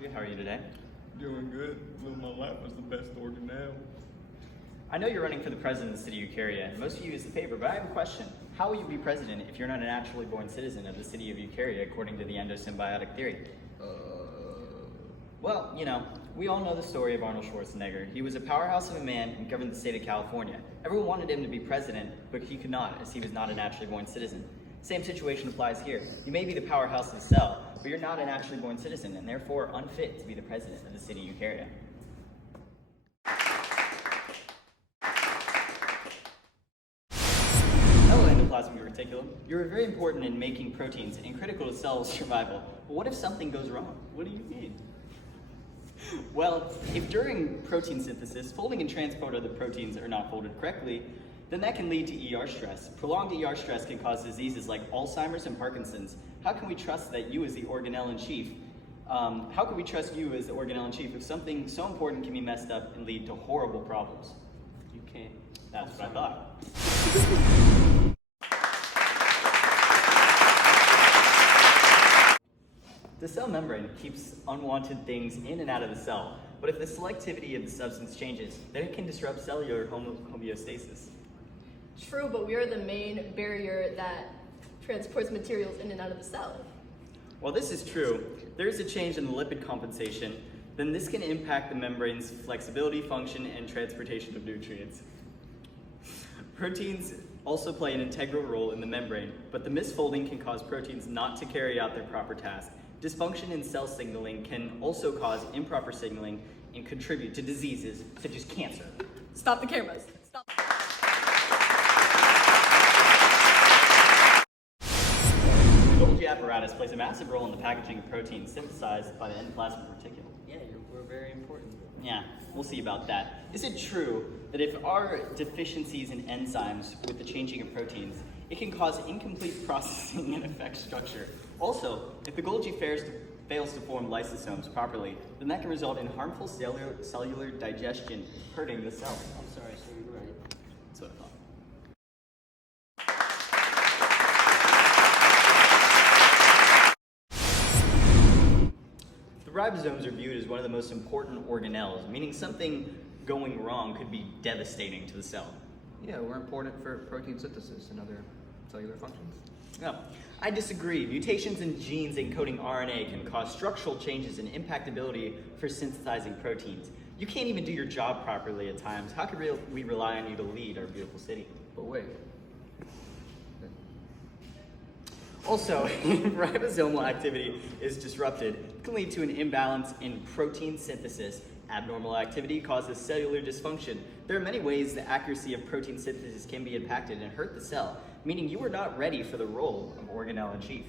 to you. How are you today? Doing good. Living my life as the best organelle. I know you're running for the president of the city of Eukarya, and most of you is in favor, but I have a question. How will you be president if you're not a naturally born citizen of the city of Eukarya according to the endosymbiotic theory? Well, we all know the story of Arnold Schwarzenegger. He was a powerhouse of a man and governed the state of California. Everyone wanted him to be president, but he could not, as he was not a naturally born citizen. Same situation applies here. You may be the powerhouse of the cell, but you're not a naturally born citizen, and therefore unfit to be the president of the city of Eukarya. Hello, endoplasmic reticulum. You're very important in making proteins and critical to cell survival. But what if something goes wrong? What do you mean? Well, if during protein synthesis, folding and transport of the proteins are not folded correctly, then that can lead to ER stress. Prolonged ER stress can cause diseases like Alzheimer's and Parkinson's. How can we trust that you as the organelle-in-chief, how can we trust you as the organelle-in-chief if something so important can be messed up and lead to horrible problems? You can't. That's what I thought. The cell membrane keeps unwanted things in and out of the cell, but if the selectivity of the substance changes, then it can disrupt cellular homeostasis. True, but we are the main barrier that transports materials in and out of the cell. While this is true, there is a change in the lipid compensation, then this can impact the membrane's flexibility, function, and transportation of nutrients. Proteins also play an integral role in the membrane, but the misfolding can cause proteins not to carry out their proper task. Dysfunction in cell signaling can also cause improper signaling and contribute to diseases such as cancer. Stop the cameras. Stop. The Golgi apparatus plays a massive role in the packaging of proteins synthesized by the endoplasmic reticulum. Yeah, we're very important. Yeah, we'll see about that. Is it true that if our deficiencies in enzymes with the changing of proteins, it can cause incomplete processing and affect structure? Also, if the Golgi fails to form lysosomes properly, then that can result in harmful cellular digestion, hurting the cell. I'm sorry, so you're right. That's what I thought. The ribosomes are viewed as one of the most important organelles, meaning something going wrong could be devastating to the cell. Yeah, we're important for protein synthesis and other cellular functions. No, I disagree. Mutations in genes encoding RNA can cause structural changes and impact ability for synthesizing proteins. You can't even do your job properly at times. How could we rely on you to lead our beautiful city? But wait. Also, if ribosomal activity is disrupted, it can lead to an imbalance in protein synthesis. Abnormal activity causes cellular dysfunction. There are many ways the accuracy of protein synthesis can be impacted and hurt the cell, meaning you are not ready for the role of organelle-in-chief.